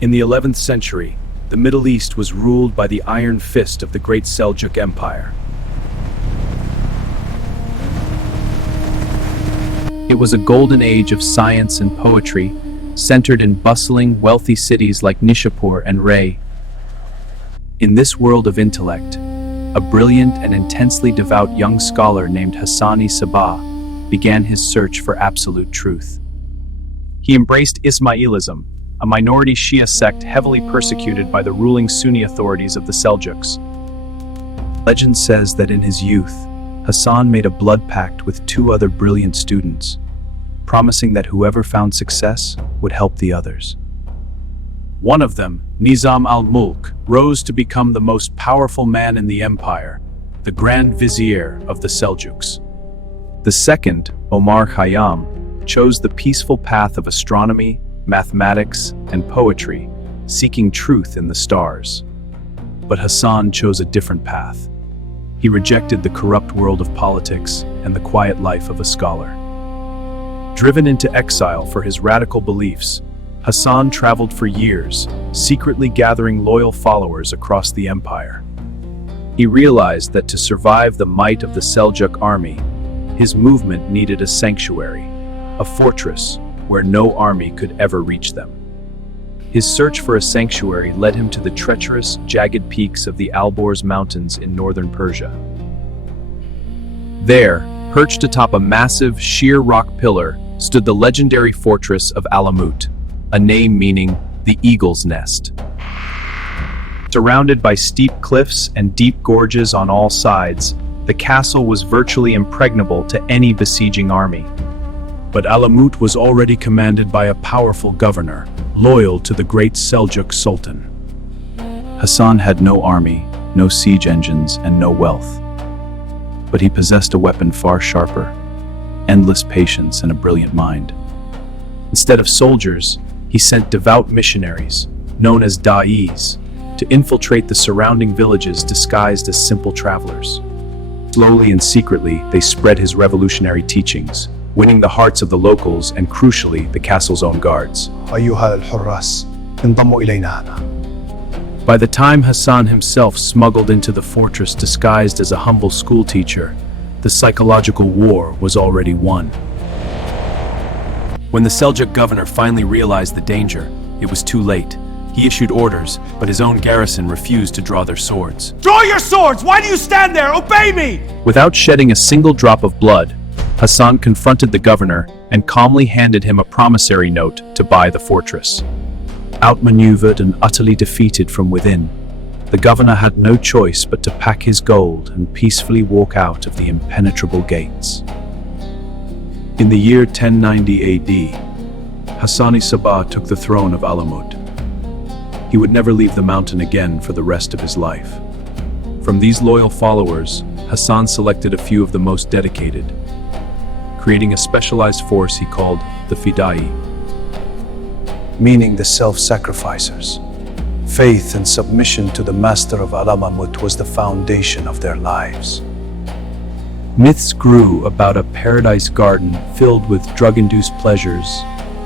In the 11th century, the Middle East was ruled by the iron fist of the great Seljuk Empire. It was a golden age of science and poetry, centered in bustling, wealthy cities like Nishapur and Ray. In this world of intellect, a brilliant and intensely devout young scholar named Hassan-i Sabbah began his search for absolute truth. He embraced Ismailism, a minority Shia sect heavily persecuted by the ruling Sunni authorities of the Seljuks. Legend says that in his youth, Hassan made a blood pact with two other brilliant students, promising that whoever found success would help the others. One of them, Nizam al-Mulk, rose to become the most powerful man in the empire, the Grand Vizier of the Seljuks. The second, Omar Khayyam, chose the peaceful path of astronomy, mathematics, and poetry, seeking truth in the stars. But Hassan chose a different path. He rejected the corrupt world of politics and the quiet life of a scholar. Driven into exile for his radical beliefs, Hassan traveled for years, secretly gathering loyal followers across the empire. He realized that to survive the might of the Seljuk army, his movement needed a sanctuary, a fortress where no army could ever reach them. His search for a sanctuary led him to the treacherous, jagged peaks of the Alborz Mountains in northern Persia. There, perched atop a massive, sheer rock pillar, stood the legendary fortress of Alamut, a name meaning the eagle's nest. Surrounded by steep cliffs and deep gorges on all sides, the castle was virtually impregnable to any besieging army. But Alamut was already commanded by a powerful governor, loyal to the great Seljuk Sultan. Hassan had no army, no siege engines, and no wealth. But he possessed a weapon far sharper, endless patience and a brilliant mind. Instead of soldiers, he sent devout missionaries, known as da'is, to infiltrate the surrounding villages disguised as simple travelers. Slowly and secretly, they spread his revolutionary teachings, winning the hearts of the locals and, crucially, the castle's own guards. أيها الحراس انضموا إلينا هنا. By the time Hassan himself smuggled into the fortress disguised as a humble schoolteacher, the psychological war was already won. When the Seljuk governor finally realized the danger, it was too late. He issued orders, but his own garrison refused to draw their swords. Draw your swords! Why do you stand there? Obey me! Without shedding a single drop of blood, Hassan confronted the governor and calmly handed him a promissory note to buy the fortress. Outmaneuvered and utterly defeated from within, the governor had no choice but to pack his gold and peacefully walk out of the impenetrable gates. In the year 1090 AD, Hassan-i Sabbah took the throne of Alamut. He would never leave the mountain again for the rest of his life. From these loyal followers, Hassan selected a few of the most dedicated, creating a specialized force he called the Fidai, meaning the self-sacrificers. Faith and submission to the master of Alamut was the foundation of their lives. Myths grew about a paradise garden filled with drug-induced pleasures,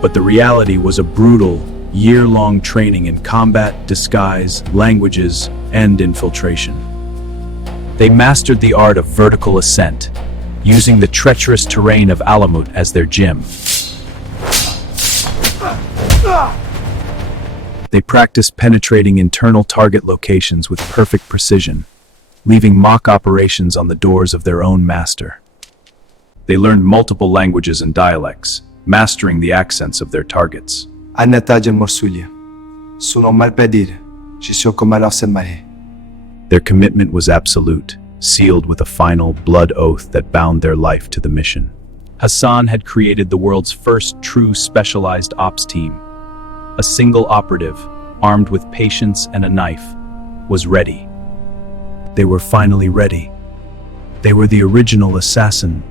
but the reality was a brutal, year-long training in combat, disguise, languages, and infiltration. They mastered the art of vertical ascent, using the treacherous terrain of Alamut as their gym. They practiced penetrating internal target locations with perfect precision, leaving mock operations on the doors of their own master. They learned multiple languages and dialects, mastering the accents of their targets. أنا تاج المرسولية. Su nom mal pedir. Je suis comme Hassan-i. Their commitment was absolute, sealed with a final blood oath that bound their life to the mission. Hassan had created the world's first true specialized ops team. A single operative, armed with patience and a knife, was ready. They were finally ready. They were the original assassin.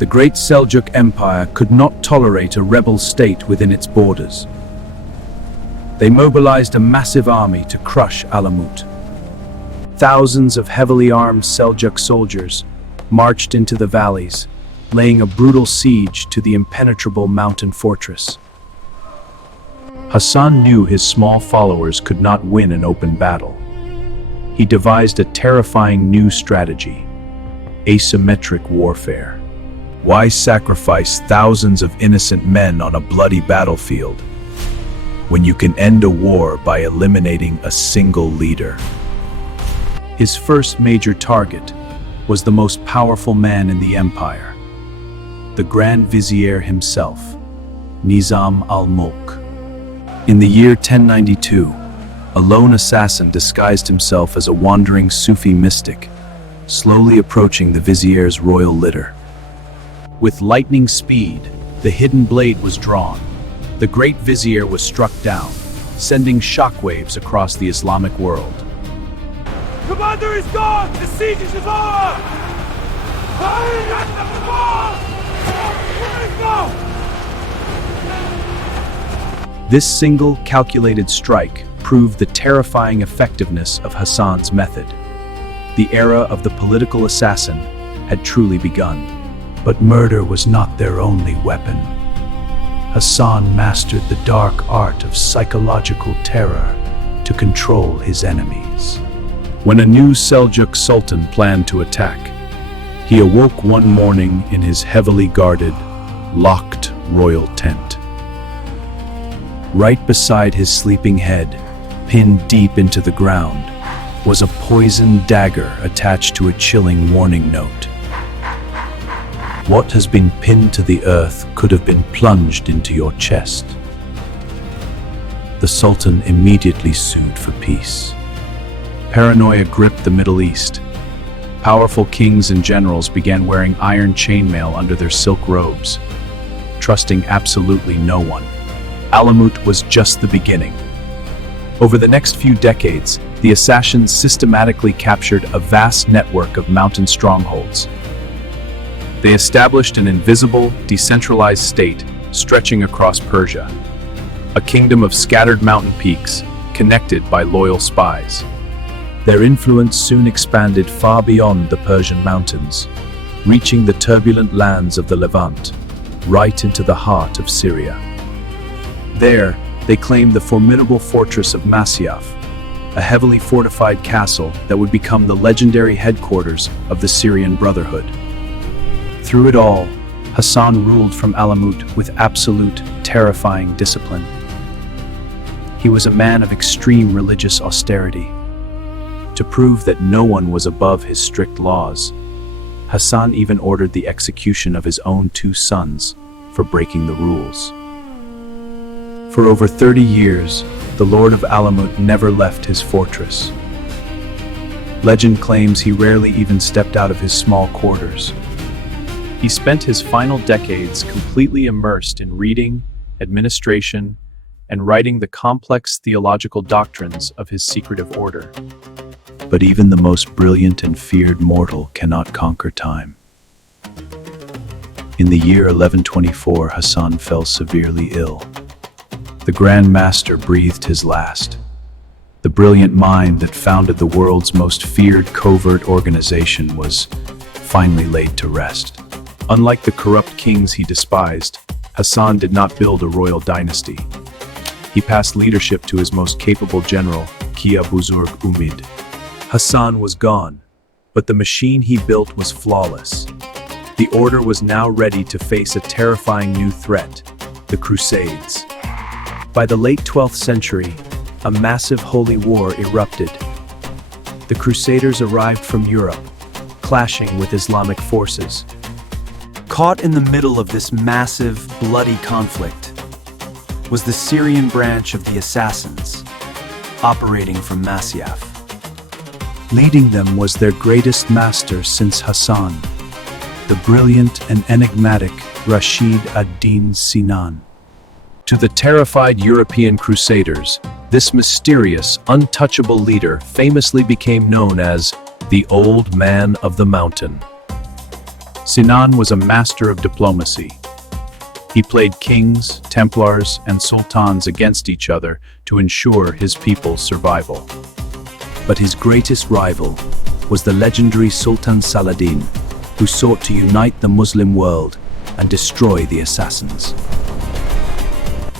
The great Seljuk Empire could not tolerate a rebel state within its borders. They mobilized a massive army to crush Alamut. Thousands of heavily armed Seljuk soldiers marched into the valleys, laying a brutal siege to the impenetrable mountain fortress. Hassan knew his small followers could not win an open battle. He devised a terrifying new strategy: asymmetric warfare. Why sacrifice thousands of innocent men on a bloody battlefield when you can end a war by eliminating a single leader? His first major target was the most powerful man in the empire, the Grand Vizier himself, Nizam al-Mulk. In the year 1092, a lone assassin disguised himself as a wandering Sufi mystic, slowly approaching the vizier's royal litter. With lightning speed, the hidden blade was drawn. The great vizier was struck down, sending shockwaves across the Islamic world. Commander is gone! The siege is over! This single, calculated strike proved the terrifying effectiveness of Hassan's method. The era of the political assassin had truly begun. But murder was not their only weapon. Hassan mastered the dark art of psychological terror to control his enemies. When a new Seljuk Sultan planned to attack, he awoke one morning in his heavily guarded, locked royal tent. Right beside his sleeping head, pinned deep into the ground, was a poisoned dagger attached to a chilling warning note. What has been pinned to the earth could have been plunged into your chest. The Sultan immediately sued for peace. Paranoia gripped the Middle East. Powerful kings and generals began wearing iron chainmail under their silk robes, trusting absolutely no one. Alamut was just the beginning. Over the next few decades, the assassins systematically captured a vast network of mountain strongholds. They established an invisible, decentralized state stretching across Persia, a kingdom of scattered mountain peaks connected by loyal spies. Their influence soon expanded far beyond the Persian mountains, reaching the turbulent lands of the Levant, right into the heart of Syria. There, they claimed the formidable fortress of Masyaf, a heavily fortified castle that would become the legendary headquarters of the Syrian Brotherhood. Through it all, Hassan ruled from Alamut with absolute, terrifying discipline. He was a man of extreme religious austerity. To prove that no one was above his strict laws, Hassan even ordered the execution of his own 2 sons for breaking the rules. For over 30 years, the Lord of Alamut never left his fortress. Legend claims he rarely even stepped out of his small quarters. He spent his final decades completely immersed in reading, administration, and writing the complex theological doctrines of his secretive order. But even the most brilliant and feared mortal cannot conquer time. In the year 1124, Hassan fell severely ill. The Grand Master breathed his last. The brilliant mind that founded the world's most feared covert organization was finally laid to rest. Unlike the corrupt kings he despised, Hassan did not build a royal dynasty. He passed leadership to his most capable general, Kia Buzurg Umid. Hassan was gone, but the machine he built was flawless. The order was now ready to face a terrifying new threat, the Crusades. By the late 12th century, a massive holy war erupted. The Crusaders arrived from Europe, clashing with Islamic forces. Caught in the middle of this massive, bloody conflict was the Syrian branch of the assassins, operating from Masyaf. Leading them was their greatest master since Hassan, the brilliant and enigmatic Rashid ad-Din Sinan. To the terrified European Crusaders, this mysterious, untouchable leader famously became known as the Old Man of the Mountain. Sinan was a master of diplomacy. He played kings, Templars, and Sultans against each other to ensure his people's survival. But his greatest rival was the legendary Sultan Saladin, who sought to unite the Muslim world and destroy the assassins.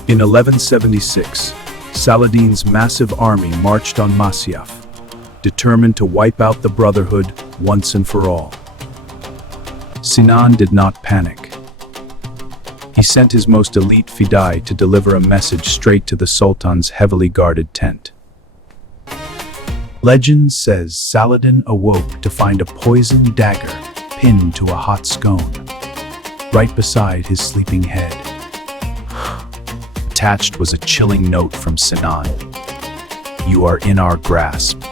In 1176, Saladin's massive army marched on Masyaf, determined to wipe out the Brotherhood once and for all. Sinan did not panic. He sent his most elite fidai to deliver a message straight to the Sultan's heavily guarded tent. Legend says Saladin awoke to find a poisoned dagger pinned to a hot scone, right beside his sleeping head. Attached was a chilling note from Sinan. "You are in our grasp.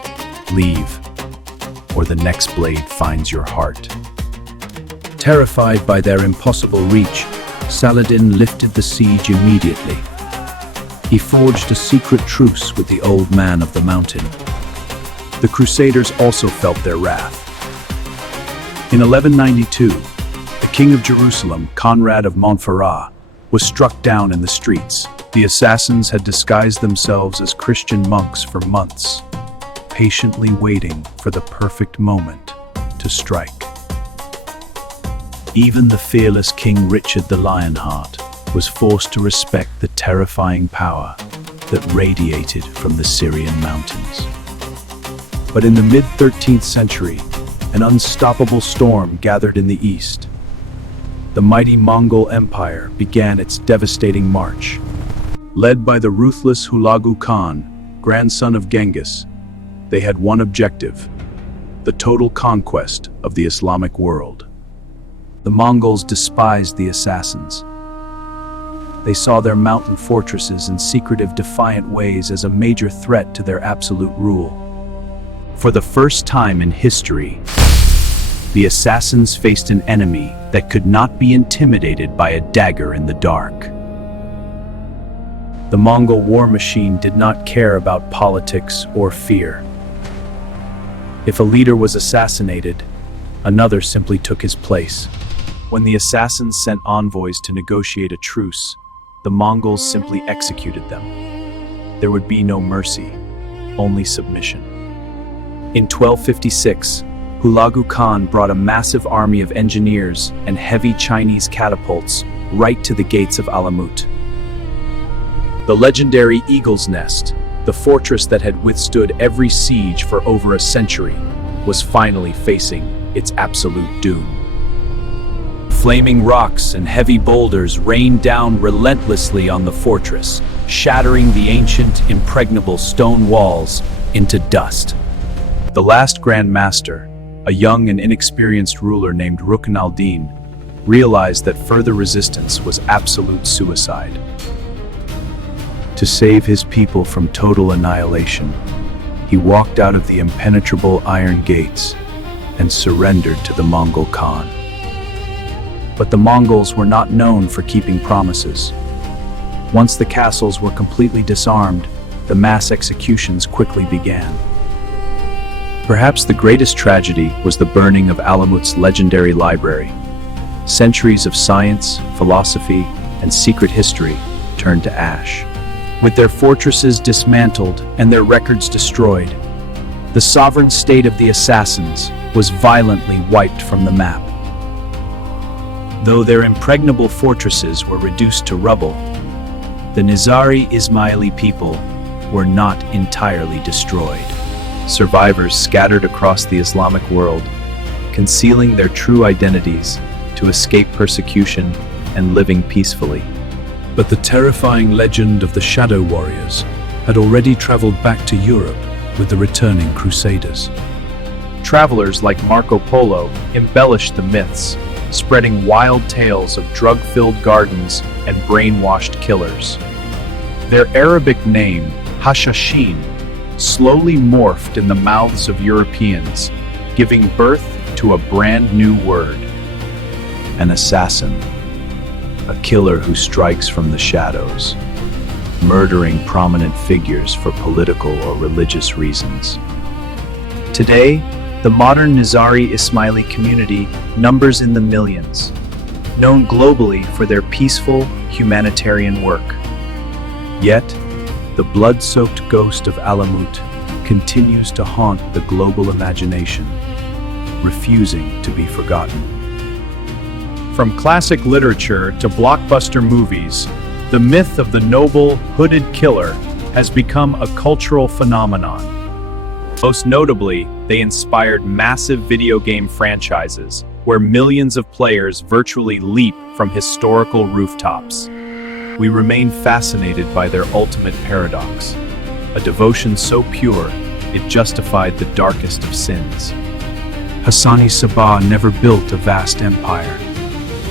Leave, or the next blade finds your heart." Terrified by their impossible reach, Saladin lifted the siege immediately. He forged a secret truce with the old man of the mountain. The Crusaders also felt their wrath. In 1192, the king of Jerusalem, Conrad of Montferrat, was struck down in the streets. The assassins had disguised themselves as Christian monks for months, patiently waiting for the perfect moment to strike. Even the fearless King Richard the Lionheart was forced to respect the terrifying power that radiated from the Syrian mountains. But in the mid-13th century, an unstoppable storm gathered in the east. The mighty Mongol Empire began its devastating march. Led by the ruthless Hulagu Khan, grandson of Genghis, they had one objective: the total conquest of the Islamic world. The Mongols despised the assassins. They saw their mountain fortresses and secretive, defiant ways as a major threat to their absolute rule. For the first time in history, the assassins faced an enemy that could not be intimidated by a dagger in the dark. The Mongol war machine did not care about politics or fear. If a leader was assassinated, another simply took his place. When the assassins sent envoys to negotiate a truce, the Mongols simply executed them. There would be no mercy, only submission. In 1256, Hulagu Khan brought a massive army of engineers and heavy Chinese catapults right to the gates of Alamut. The legendary Eagle's Nest, the fortress that had withstood every siege for over a century, was finally facing its absolute doom. Flaming rocks and heavy boulders rained down relentlessly on the fortress, shattering the ancient, impregnable stone walls into dust. The last Grand Master, a young and inexperienced ruler named Rukn al-Din, realized that further resistance was absolute suicide. To save his people from total annihilation, he walked out of the impenetrable iron gates and surrendered to the Mongol Khan. But the Mongols were not known for keeping promises. Once the castles were completely disarmed, the mass executions quickly began. Perhaps the greatest tragedy was the burning of Alamut's legendary library. Centuries of science, philosophy, and secret history turned to ash. With their fortresses dismantled and their records destroyed, the sovereign state of the assassins was violently wiped from the map. Though their impregnable fortresses were reduced to rubble, the Nizari Ismaili people were not entirely destroyed. Survivors scattered across the Islamic world, concealing their true identities to escape persecution and living peacefully. But the terrifying legend of the Shadow Warriors had already traveled back to Europe with the returning Crusaders. Travelers like Marco Polo embellished the myths, spreading wild tales of drug-filled gardens and brainwashed killers. Their Arabic name, Hashashin, slowly morphed in the mouths of Europeans, giving birth to a brand new word: an assassin. A killer who strikes from the shadows, murdering prominent figures for political or religious reasons. Today, the modern Nizari Ismaili community numbers in the millions, known globally for their peaceful, humanitarian work. Yet, the blood-soaked ghost of Alamut continues to haunt the global imagination, refusing to be forgotten. From classic literature to blockbuster movies, The myth of the noble, hooded killer has become a cultural phenomenon. Most notably, they inspired massive video game franchises, where millions of players virtually leap from historical rooftops. We remain fascinated by their ultimate paradox, a devotion so pure it justified the darkest of sins. Hassan-i Sabbah never built a vast empire.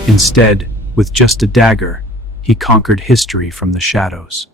Instead, with just a dagger, he conquered history from the shadows.